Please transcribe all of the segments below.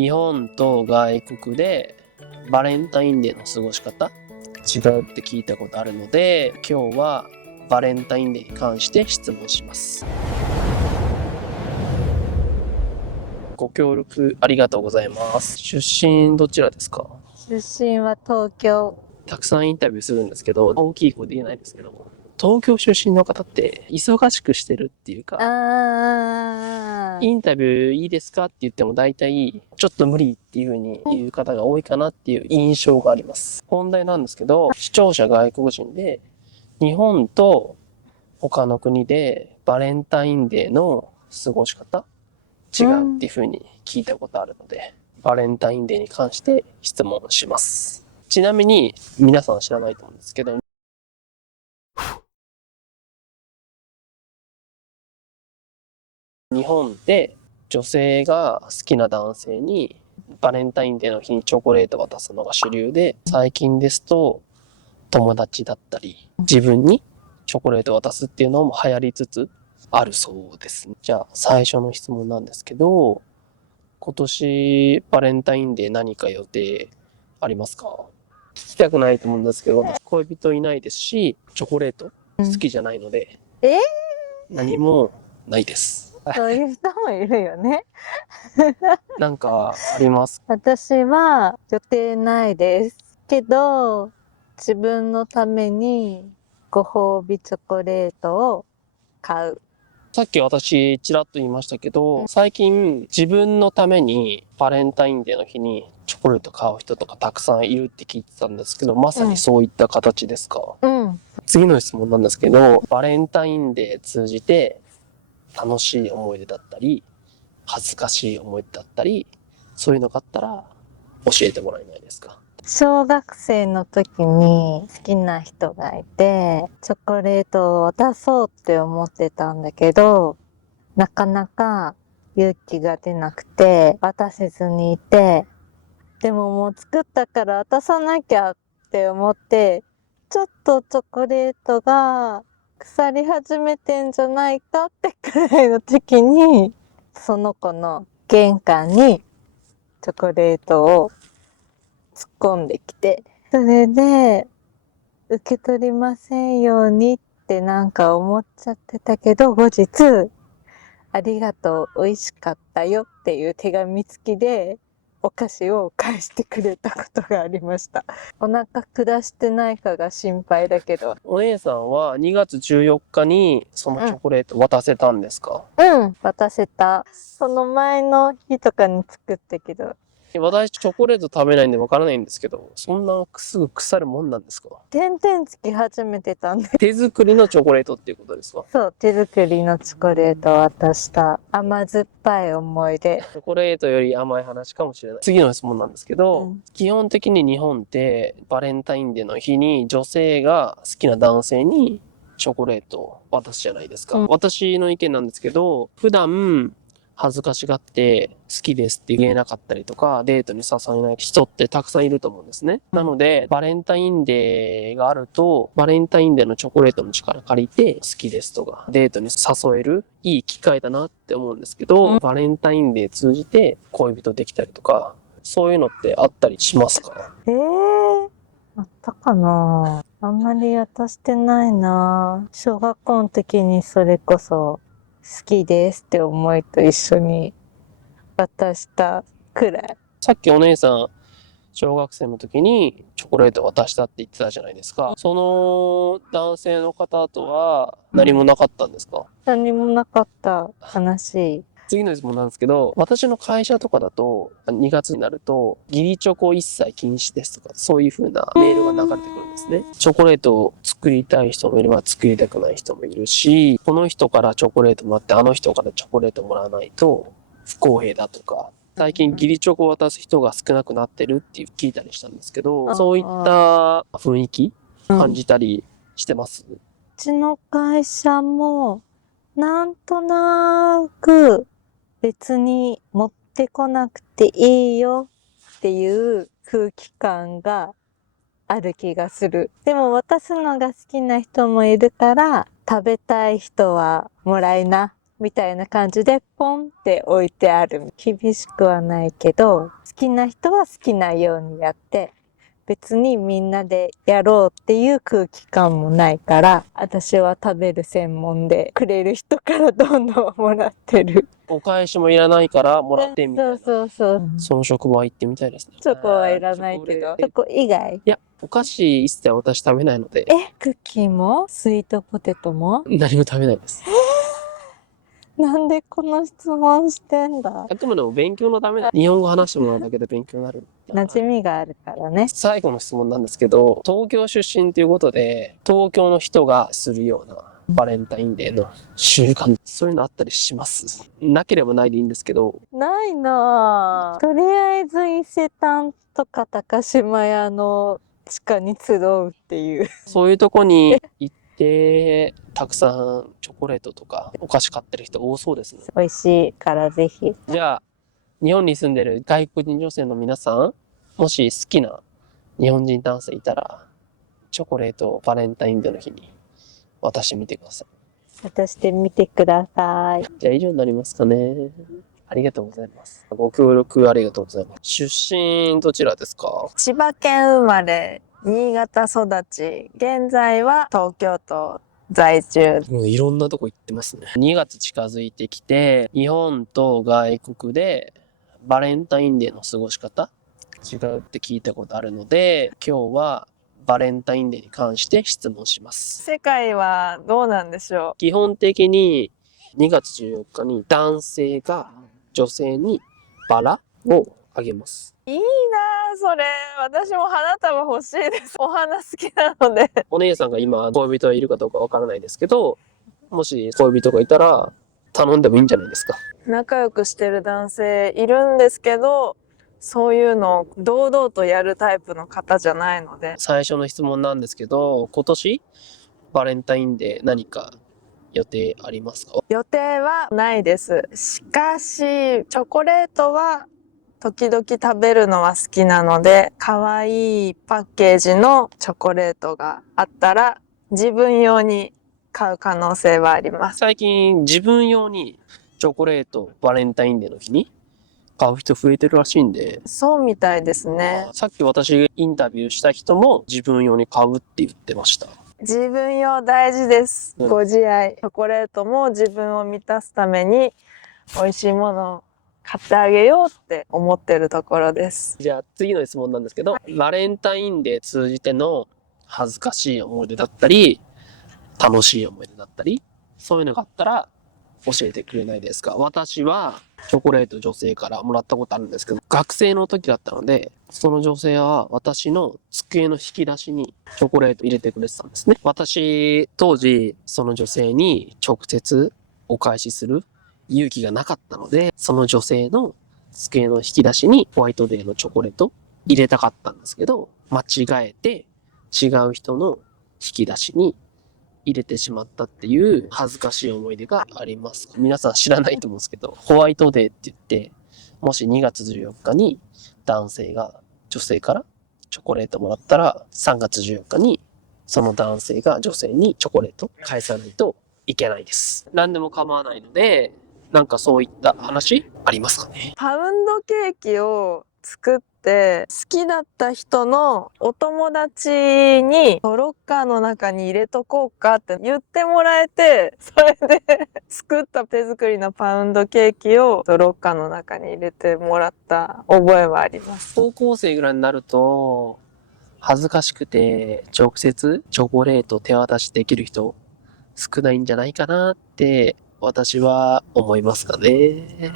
日本と外国でバレンタインデーの過ごし方違うって聞いたことあるので、今日はバレンタインデーに関して質問します。ご協力ありがとうございます。出身どちらですか？出身は東京。たくさんインタビューするんですけど、大きい声で言えないですけど、東京出身の方って忙しくしてるっていうか、インタビューいいですかって言っても大体ちょっと無理っていう風に言う方が多いかなっていう印象があります。本題なんですけど、視聴者外国人で日本と他の国でバレンタインデーの過ごし方違うっていう風に聞いたことあるので、バレンタインデーに関して質問します。ちなみに皆さん知らないと思うんですけど、日本で女性が好きな男性にバレンタインデーの日にチョコレートを渡すのが主流で、最近ですと友達だったり自分にチョコレートを渡すっていうのも流行りつつあるそうですね。じゃあ最初の質問なんですけど、今年バレンタインデー何か予定ありますか？聞きたくないと思うんですけど、恋人いないですし、チョコレート好きじゃないので、何もないです。そういう人もいるよね。なんかあります？私は予定ないですけど、自分のためにご褒美チョコレートを買う。さっき私ちらっと言いましたけど、最近自分のためにバレンタインデーの日にチョコレート買う人とかたくさんいるって聞いてたんですけど、まさにそういった形ですか？次の質問なんですけど、バレンタインデー通じて楽しい思い出だったり、恥ずかしい思い出だったり、そういうのがあったら教えてもらえないですか？小学生の時に好きな人がいて、チョコレートを渡そうって思ってたんだけど、なかなか勇気が出なくて渡せずにいて、でももう作ったから渡さなきゃって思って、ちょっとチョコレートが腐り始めてんじゃないかってくらいの時に、その子の玄関にチョコレートを突っ込んできて、それで受け取りませんようにってなんか思っちゃってたけど、後日、ありがとう、美味しかったよっていう手紙付きでお菓子を返してくれたことがありました。お腹下してないかが心配だけど。お姉さんは2月14日にそのチョコレート渡せたんですか？渡せた。その前の日とかに作ったけど。私チョコレート食べないんでわからないんですけど、そんなすぐ腐るもんなんですか？点々つき始めてたんで。手作りのチョコレートっていうことですか？そう、手作りのチョコレートを渡した甘酸っぱい思い出。チョコレートより甘い話かもしれない。次の質問なんですけど、基本的に日本ってバレンタインデーの日に女性が好きな男性にチョコレートを渡すじゃないですか。私の意見なんですけど、普段恥ずかしがって好きですって言えなかったりとか、デートに誘えない人ってたくさんいると思うんですね。なので、バレンタインデーがあると、バレンタインデーのチョコレートの力借りて、好きですとか、デートに誘えるいい機会だなって思うんですけど、バレンタインデー通じて恋人できたりとか、そういうのってあったりしますか？あったかな？あんまり渡してないな。小学校の時にそれこそ好きですって思いと一緒に渡したくらい。さっきお姉さん、小学生の時にチョコレート渡したって言ってたじゃないですか。その男性の方とは何もなかったんですか？何もなかった。悲しい。次の質問なんですけど、私の会社とかだと、2月になると、義理チョコ一切禁止ですとか、そういう風なメールが流れてくるんですね。チョコレートを作りたい人もいれば作りたくない人もいるし、この人からチョコレートもらって、あの人からチョコレートもらわないと不公平だとか、最近義理チョコを渡す人が少なくなってるって聞いたりしたんですけど、そういった雰囲気感じたりしてます？うちの会社もなんとなく別に持ってこなくていいよっていう空気感がある気がする。でも渡すのが好きな人もいるから、食べたい人はもらいなみたいな感じでポンって置いてある。厳しくはないけど、好きな人は好きなようにやって、別にみんなでやろうっていう空気感もないから、私は食べる専門でくれる人からどんどんもらってる。お返しもいらないからもらってみたいな。そうそう。その職場行ってみたいですね。チョコはいらないけど、チョコ以外。いや、お菓子一切私食べないので。クッキーもスイートポテトも何も食べないです。なんでこの質問してんだ。あくまでも勉強のため日本語話してもらうだけで勉強になる。馴染みがあるからね。最後の質問なんですけど、東京出身ということで、東京の人がするようなバレンタインデーの習慣、そういうのあったりします？なければないでいいんですけど。ないなぁ。とりあえず伊勢丹とか高島屋の地下に集うっていう。そういうとこに行って、たくさんチョコレートとかお菓子買ってる人多そうですね。美味しいからぜひ。じゃあ、日本に住んでる外国人女性の皆さん、もし好きな日本人男性いたら、チョコレートをバレンタインデーの日に渡してみてください。渡してみてください。じゃあ以上になりますかね。ありがとうございます。ご協力ありがとうございます。出身どちらですか？千葉県生まれ、新潟育ち、現在は東京都在住。いろんなとこ行ってますね。2月近づいてきて、日本と外国でバレンタインデーの過ごし方違うって聞いたことあるので、今日はバレンタインデーに関して質問します。世界はどうなんでしょ基本的に2月14日に男性が女性にバラをあげます。う。いいなぁ、それ。私も花束欲しいです。お花好きなので。お姉さんが今恋人いるかどうかわからないですけど、もし恋人がいたら頼んでもいいんじゃないですか。仲良くしてる男性いるんですけど、そういうのを堂々とやるタイプの方じゃないので。最初の質問なんですけど、今年バレンタインデー何か予定ありますか？予定はないです。しかし、チョコレートは時々食べるのは好きなので、可愛いパッケージのチョコレートがあったら、自分用に買う可能性はあります。最近自分用にチョコレートバレンタインデーの日に買う人増えてるらしいんで。そうみたいですね。さっき私インタビューした人も自分用に買うって言ってました。自分用大事です。うんご自愛。チョコレートも自分を満たすために美味しいものを買ってあげようって思ってるところです。じゃあ次の質問なんですけど、バレンタインデー通じての恥ずかしい思い出だったり、楽しい思い出だったり、そういうのがあったら教えてくれないですか？私はチョコレート女性からもらったことあるんですけど、学生の時だったので、その女性は私の机の引き出しにチョコレート入れてくれてたんですね。私、当時、その女性に直接お返しする勇気がなかったので、その女性の机の引き出しにホワイトデーのチョコレート入れたかったんですけど、間違えて違う人の引き出しに入れてしまったっていう恥ずかしい思い出があります。皆さん知らないと思うんですけど、ホワイトデーって言って、もし2月14日に男性が女性からチョコレートもらったら、3月14日にその男性が女性にチョコレート返さないといけないです。何でも構わないので、なんかそういった話ありますかね？パウンドケーキを作って好きだった人のお友達にロッカーの中に入れとこうかって言ってもらえて、それで作った手作りのパウンドケーキをロッカーの中に入れてもらった覚えはあります。高校生ぐらいになると、恥ずかしくて直接チョコレート手渡しできる人少ないんじゃないかなって私は思いますかね。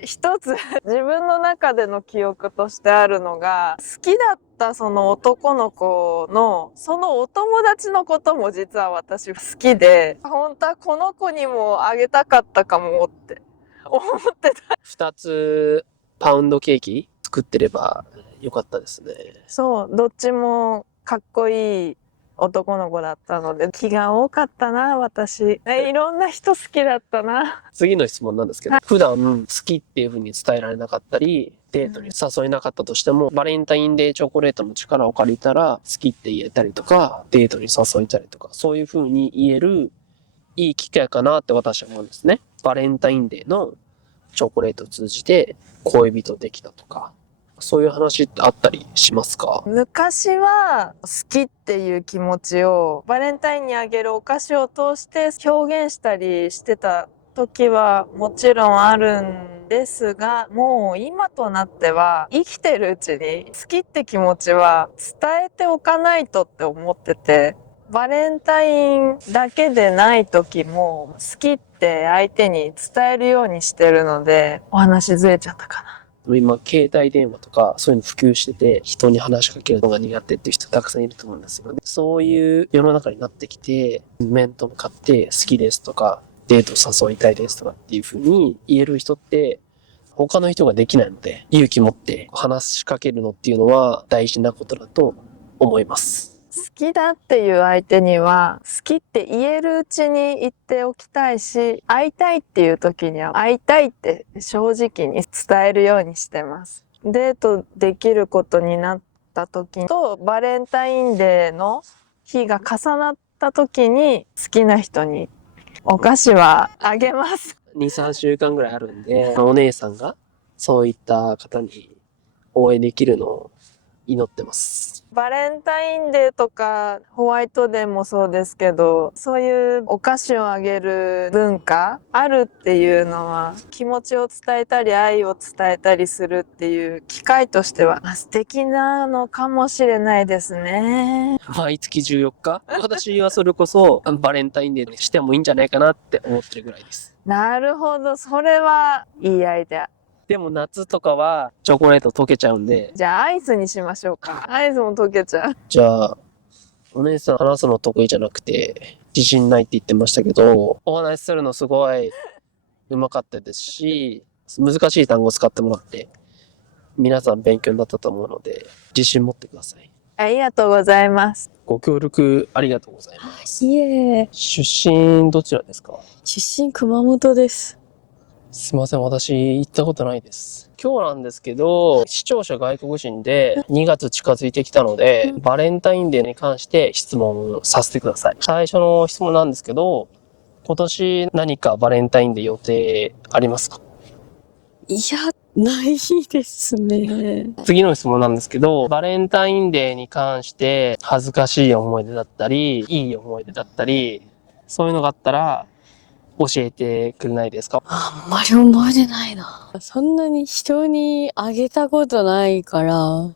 一つ自分の中での記憶としてあるのが、好きだったその男の子のそのお友達のことも実は私好きで、本当はこの子にもあげたかったかもって思ってた。2つパウンドケーキ作ってればよかったですね。そう、どっちもかっこいい男の子だったので気が多かったな、私。いろんな人好きだったな。次の質問なんですけど、普段好きっていう風に伝えられなかったり、デートに誘えなかったとしても、バレンタインデーチョコレートの力を借りたら好きって言えたりとか、デートに誘えたりとか、そういう風に言えるいい機会かなって私は思うんですね。バレンタインデーのチョコレートを通じて恋人できたとか、そういう話ってあったりしますか？昔は好きっていう気持ちをバレンタインにあげるお菓子を通して表現したりしてた時はもちろんあるんですが、もう今となっては生きてるうちに好きって気持ちは伝えておかないとって思ってて、バレンタインだけでない時も好きって相手に伝えるようにしてるので、お話ずれちゃったかな。今、携帯電話とかそういうの普及してて、人に話しかけるのが苦手っていう人たくさんいると思うんですよね。そういう世の中になってきて、面と向かって好きですとか、デート誘いたいですとかっていう風に言える人って、他の人ができないので、勇気持って話しかけるのっていうのは大事なことだと思います。好きだっていう相手には好きって言えるうちに言っておきたいし、会いたいっていう時には会いたいって正直に伝えるようにしてます。デートできることになった時とバレンタインデーの日が重なった時に好きな人にお菓子はあげます。2、3週間ぐらいあるんで、お姉さんがそういった方に応援できるのを祈ってます。バレンタインデーとかホワイトデーもそうですけど、そういうお菓子をあげる文化あるっていうのは気持ちを伝えたり愛を伝えたりするっていう機会としては素敵なのかもしれないですね。毎月14日私はそれこそバレンタインデーにしてもいいんじゃないかなって思ってるぐらいです。なるほど、それはいいアイデア。でも夏とかはチョコレート溶けちゃうんで。じゃあアイスにしましょうか。アイスも溶けちゃう。じゃあ、お姉さん話すの得意じゃなくて自信ないって言ってましたけど、お話しするのすごい上手かったですし、難しい単語を使ってもらって皆さん勉強になったと思うので自信持ってください。ありがとうございます。ご協力ありがとうございます。いえ、出身どちらですか？出身熊本です。すいません、私行ったことないです。今日なんですけど、視聴者外国人で2月近づいてきたので、バレンタインデーに関して質問させてください。最初の質問なんですけど、今年何かバレンタインデー予定ありますか？いや、ないですね。次の質問なんですけど、バレンタインデーに関して恥ずかしい思い出だったり、いい思い出だったり、そういうのがあったら教えてくれないですか？あんまり覚えてないな。そんなに人にあげたことないから、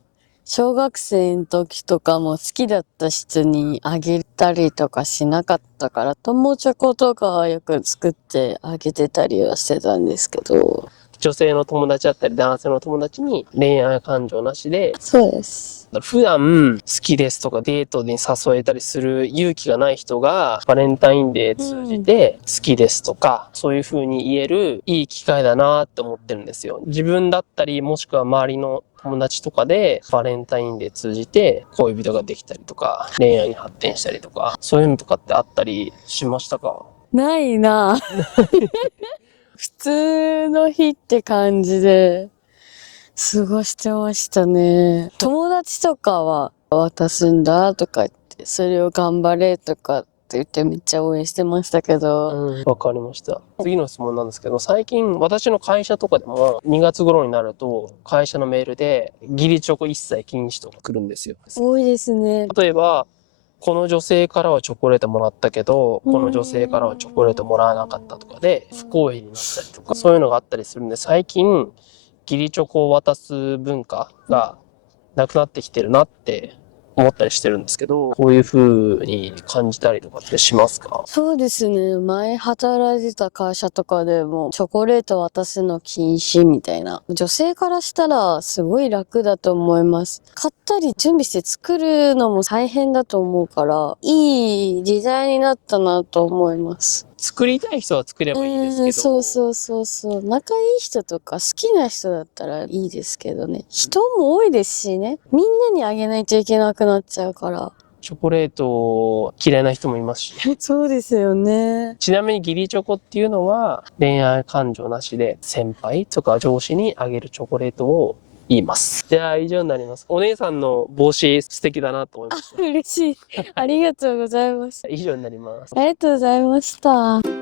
小学生の時とかも好きだった人にあげたりとかしなかったから、友チョコとかはよく作ってあげてたりはしてたんですけど。女性の友達だったり男性の友達に恋愛感情なしで、そうです。普段好きですとかデートに誘えたりする勇気がない人がバレンタインデー通じて好きですとか、そういう風に言えるいい機会だなって思ってるんですよ。自分だったりもしくは周りの友達とかでバレンタインデー通じて恋人ができたりとか恋愛に発展したりとか、そういうのとかってあったりしましたか？ないな。普通の日って感じで過ごしてましたね。友達とかは渡すんだとか言って、それを頑張れとかって言ってめっちゃ応援してましたけど。わかりました。次の質問なんですけど、最近私の会社とかでも2月頃になると会社のメールで義理チョコ一切禁止とか来るんですよ。多いですね。例えば、この女性からはチョコレートもらったけど、この女性からはチョコレートもらわなかったとかで、不公平になったりとか、そういうのがあったりするんで、最近、義理チョコを渡す文化がなくなってきてるなって思ったりしてるんですけど、こういう風に感じたりとかってしますか？そうですね。前働いてた会社とかでもチョコレート渡すの禁止みたいな。女性からしたらすごい楽だと思います。買ったり準備して作るのも大変だと思うから、いい時代になったなと思います。作りたい人は作ればいいですけど。そうそうそうそう。仲いい人とか好きな人だったらいいですけどね。人も多いですしね。みんなにあげないといけなくなっちゃうから。チョコレート嫌いな人もいますし。そうですよね。ちなみに義理チョコっていうのは恋愛感情なしで先輩とか上司にあげるチョコレートを言います。じゃあ以上になります。お姉さんの帽子素敵だなと思いました。嬉しい。ありがとうございます。以上になります。ありがとうございました。